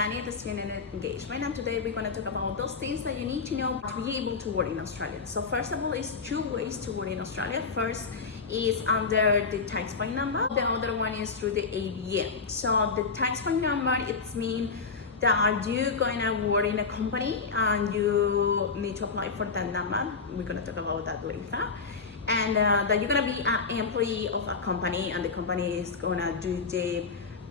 Dani, the student engagement, and today we're going to talk about those things that you need to know to be able to work in Australia. So first of all, it's two ways to work in Australia. First is under the taxpayer number. The other one is through the ABN. So the taxpayer number, it means that you're going to work in a company and you need to apply for that number. We're going to talk about that later. And that you're going to be an employee of a company, and the company is going to do the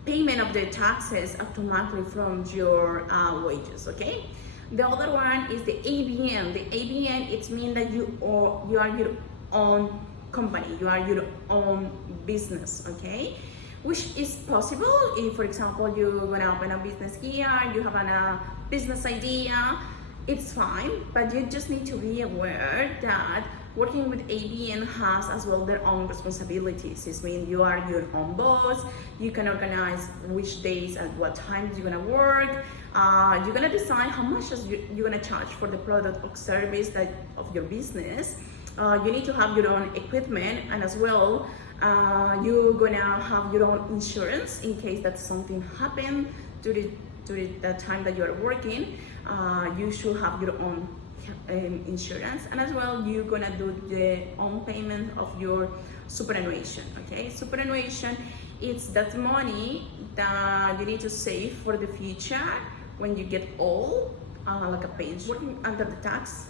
payment of the taxes automatically from your wages, okay? The other one is the ABN. The ABN, it means that you are your own company, you are your own business, okay? Which is possible if, for example, you're gonna open a business here, you have a business idea, it's fine, but you just need to be aware that working with ABN has as well their own responsibilities. It means you are your own boss, you can organize which days and what times you're gonna work, you're gonna decide how much you're gonna charge for the product or service of your business. You need to have your own equipment, and as well you're gonna have your own insurance in case that something happened during the time that you're working. You should have your own insurance, and as well you're gonna do the own payment of your superannuation, okay? Superannuation, it's that money that you need to save for the future when you get old, like a pension. Working under the tax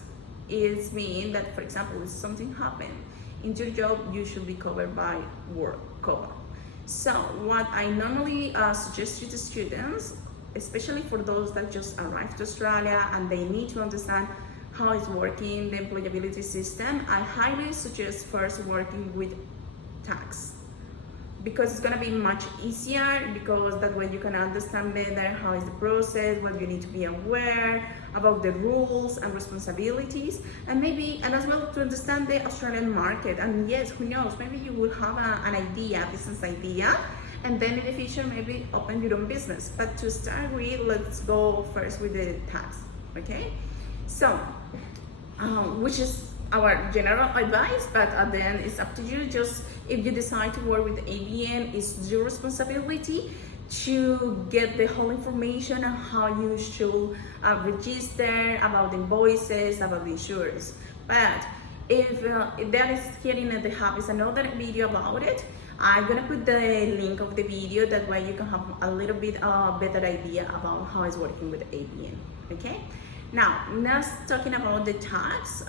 is mean that, for example, if something happened in your job, you should be covered by work cover. So what I normally suggest to the students, especially for those that just arrived to Australia and they need to understand how it's working, the employability system, I highly suggest first working with tax, because it's gonna be much easier, because that way you can understand better how is the process, what you need to be aware about the rules and responsibilities, and as well to understand the Australian market. And yes, who knows, maybe you will have an idea, business idea, and then in the future maybe open your own business. But to start with, let's go first with the tax, okay? So, which is our general advice, but at the end it's up to you. Just if you decide to work with ABN, it's your responsibility to get the whole information on how you should register, about invoices, about the insurance. But if that is getting at the hub is another video about it, I'm gonna put the link of the video, that way you can have a little bit better idea about how it's working with ABN, okay? Now talking about the tax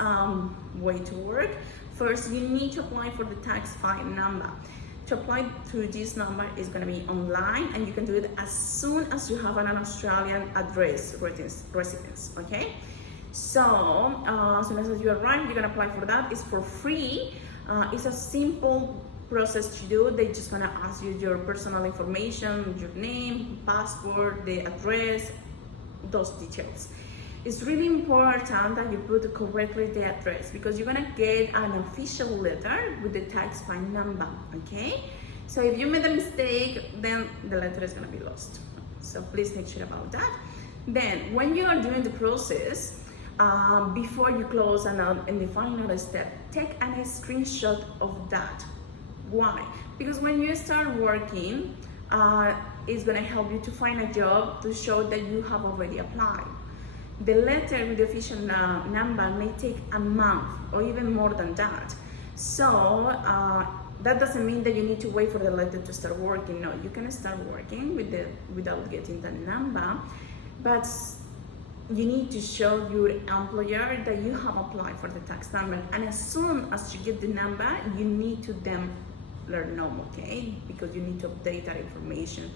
way to work. First, you need to apply for the tax file number. To apply through this number is going to be online, and you can do it as soon as you have an Australian address residence, okay? So as soon as you arrive, you're going to apply for that. It's for free. It's a simple process to do. They're just going to ask you your personal information, your name, passport, the address, those details. It's really important that you put correctly the address, because you're gonna get an official letter with the tax file number, okay? So if you made a mistake, then the letter is gonna be lost. So please make sure about that. Then when you are doing the process, before you close and in the final step, take a screenshot of that. Why? Because when you start working, it's gonna help you to find a job to show that you have already applied. The letter with the official number may take a month or even more than that. So that doesn't mean that you need to wait for the letter to start working. No, you can start working without getting the number, but you need to show your employer that you have applied for the tax number. And as soon as you get the number, you need to then let them know, okay? Because you need to update that information.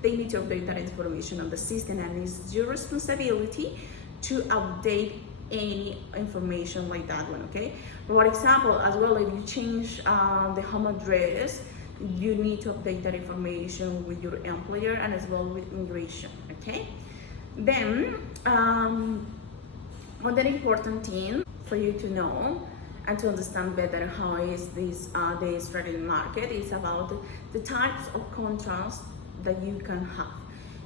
They need to update that information on the system, and it's your responsibility to update any information like that one, okay? For example, as well, if you change the home address, you need to update that information with your employer and as well with immigration, okay? Then, another important thing for you to know and to understand better how is this the Australian market is about the types of contracts that you can have.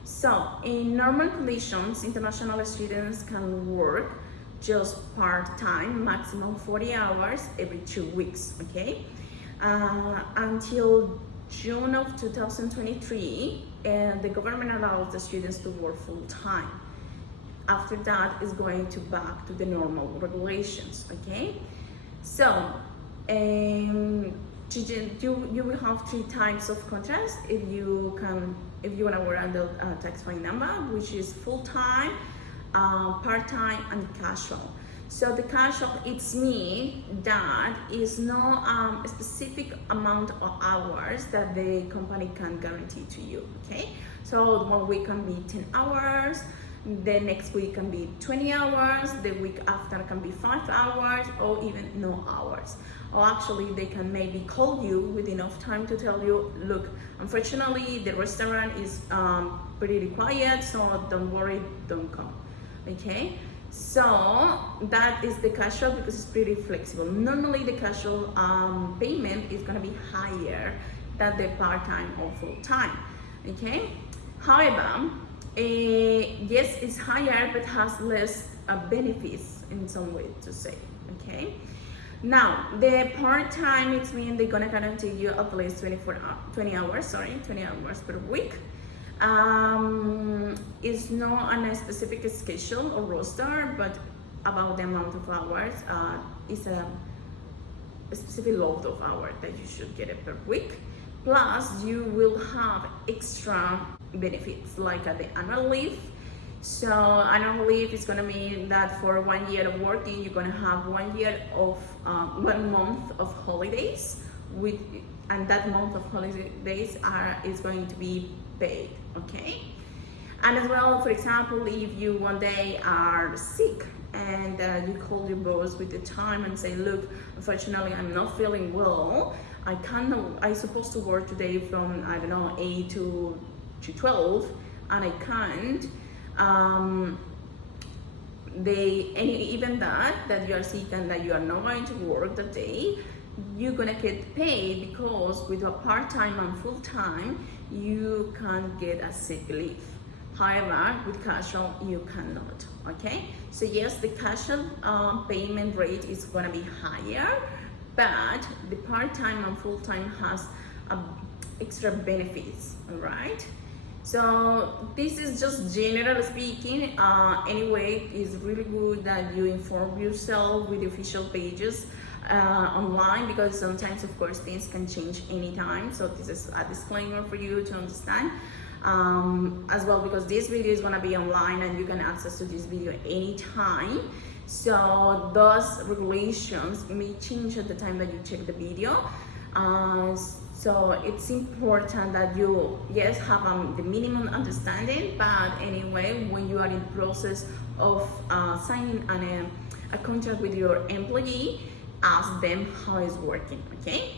So in normal conditions, international students can work just part-time, maximum 40 hours every 2 weeks, okay? Until June of 2023, and the government allows the students to work full time. After that, is going to back to the normal regulations. Okay, so you will have 3 types of contracts if you want to work under tax-free number, which is full time, part time, and casual. So the casual, it's me that is no specific amount of hours that the company can guarantee to you. Okay, so 1 week can be 10 hours, the next week can be 20 hours, the week after can be 5 hours, or even no hours. Or actually they can maybe call you with enough time to tell you, look, unfortunately the restaurant is pretty quiet, so don't worry, don't come. Okay, so that is the casual, because it's pretty flexible. Normally the casual payment is going to be higher than the part-time or full-time. Okay, however, yes, it's higher but has less benefits in some way to say. Okay, now the part-time, it means they're gonna guarantee you at least 20 hours per week. It's not on a specific schedule or roster, but about the amount of hours. It's a specific load of hours that you should get per week. Plus, you will have extra benefits like the annual leave. So annual leave is going to mean that for 1 year of working, you're going to have 1 year of 1 month of holidays, and that month of holidays is going to be paid. Okay, and as well, for example, if you one day are sick and you call your boss with the time and say, look, unfortunately I'm not feeling well, I'm supposed to work today from, I don't know, 8 to 12, and I can't. Even that you are sick and that you are not going to work that day, you're gonna get paid, because with a part-time and full-time you can get a sick leave. However, with casual you cannot. Okay, so yes, the casual payment rate is gonna be higher, but the part-time and full-time has extra benefits. All right, so this is just generally speaking. Anyway, it's really good that you inform yourself with the official pages online, because sometimes, of course, things can change anytime. So this is a disclaimer for you to understand, as well, because this video is going to be online and you can access to this video anytime. So those regulations may change at the time that you check the video. So it's important that you, yes, have the minimum understanding, but anyway, when you are in the process of signing a contract with your employee, ask them how it's working. Okay,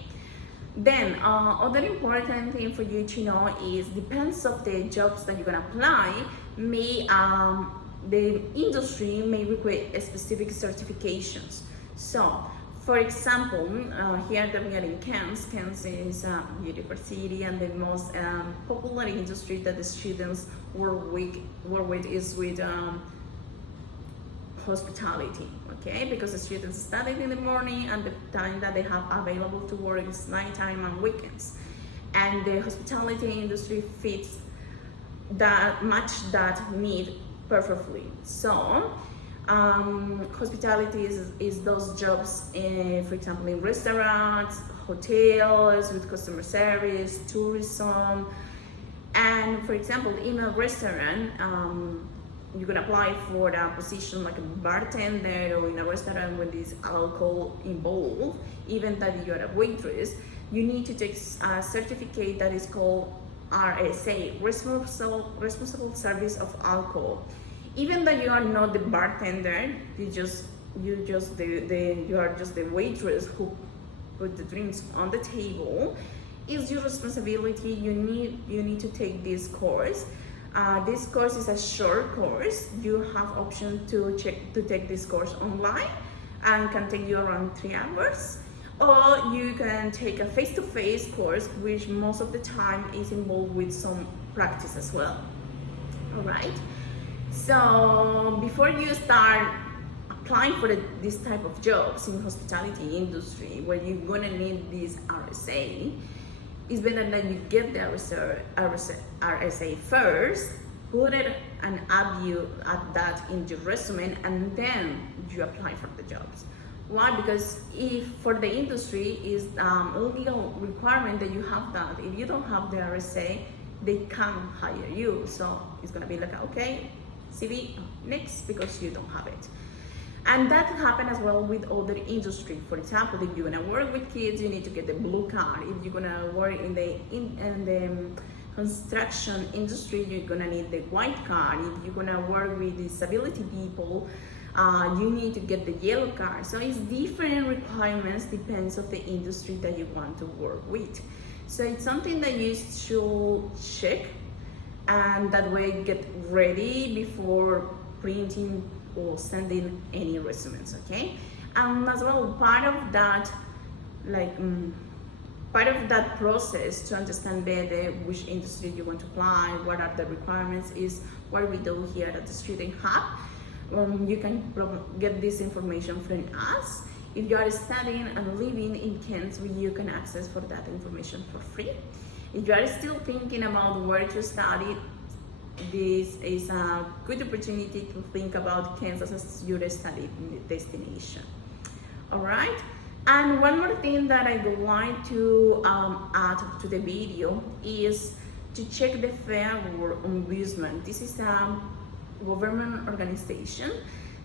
then other important thing for you to know is, depends of the jobs that you're gonna apply, the industry may require specific certifications. So for example, here that we are in Cairns is a university, and the most popular industry that the students work with is with hospitality. Okay, because the students study in the morning, and the time that they have available to work is nighttime and weekends, and the hospitality industry fits that need perfectly. So hospitality is those jobs, for example, in restaurants, hotels, with customer service, tourism. And for example, in a restaurant, you can apply for a position like a bartender, or in a restaurant with this alcohol involved. Even that you're a waitress, you need to take a certificate that is called RSA, Responsible Service of Alcohol. Even though you are not the bartender, you are just the waitress who put the drinks on the table. It's your responsibility. You need to take this course. This course is a short course. You have option to take this course online, and can take you around 3 hours. Or you can take a face-to-face course, which most of the time is involved with some practice as well. All right. So before you start applying for this type of jobs in hospitality industry, where you're gonna need this RSA, it's better that you get the RSA first, put it and add that in your resume, and then you apply for the jobs. Why? Because if for the industry is a legal requirement that you have that. If you don't have the RSA, they can't hire you. So it's gonna be like, okay, CV next, because you don't have it. And that happens as well with other industry. For example, if you're gonna work with kids, you need to get the blue card. If you're gonna work in the construction industry, you're gonna need the white card. If you're gonna work with disability people, you need to get the yellow card. So it's different requirements, depends on the industry that you want to work with. So it's something that you should check, and that way get ready before printing or sending any resumes, okay? And as well, part of that process to understand better which industry you want to apply, what are the requirements, is what we do here at the Student Hub. You can get this information from us. If you are studying and living in Kent, you can access for that information for free. If you are still thinking about where to study, this is a good opportunity to think about Kansas as your study destination. All right. And one more thing that I would like to add to the video is to check the Fair Work Ombudsman. This is a government organization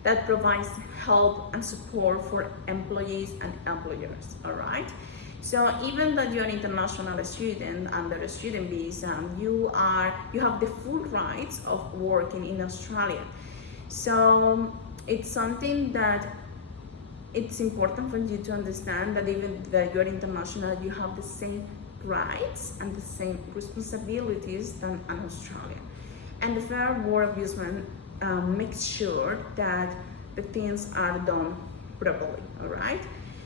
that provides help and support for employees and employers. All right. So even that you're an international student under a student visa, you have the full rights of working in Australia. So it's something that it's important for you to understand that even that you're international, you have the same rights and the same responsibilities than an Australian. And the Fair Work Ombudsman makes sure that the things are done properly. All right.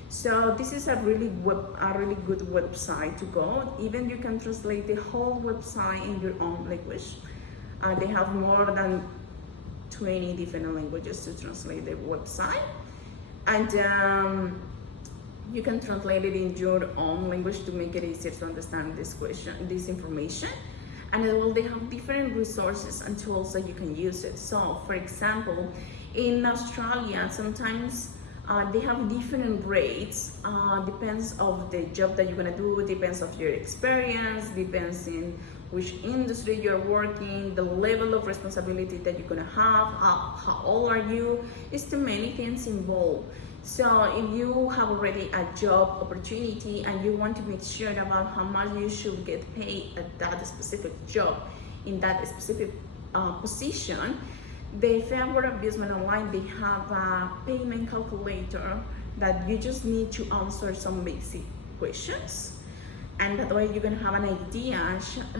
So this is a really good website to go. Even you can translate the whole website in your own language. They have more than 20 different languages to translate the website, and you can translate it in your own language to make it easier to understand this information. And as well, they have different resources and tools that you can use it. So, for example, in Australia, sometimes they have different rates, depends of the job that you're gonna do, depends of your experience, depends in which industry you're working, the level of responsibility that you're gonna have, how old are you, it's too many things involved. So if you have already a job opportunity and you want to make sure about how much you should get paid at that specific job, in that specific position, the Fair Work Ombudsman Online, they have a payment calculator that you just need to answer some basic questions, and that way you're gonna have an idea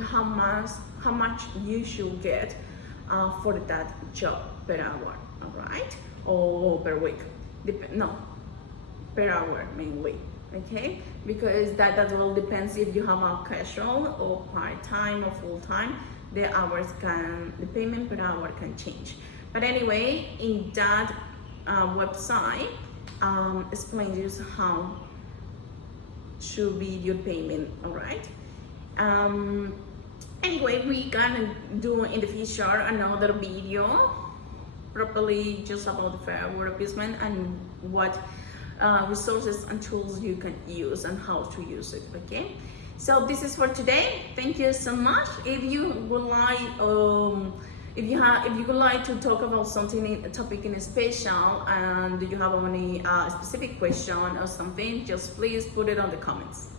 how much you should get for that job per hour, all right, or per week. Per hour mainly, okay? Because that all depends if you have a casual or part-time or full-time. The payment per hour can change. But anyway, in that website explains you how should be your payment, all right? Anyway, we can do in the future another video properly just about the Fair Work Ombudsman and what resources and tools you can use and how to use it, okay? So this is for today. Thank you so much. If you would like, if you would like to talk about something, a topic in special, and do you have any specific question or something, just please put it on the comments.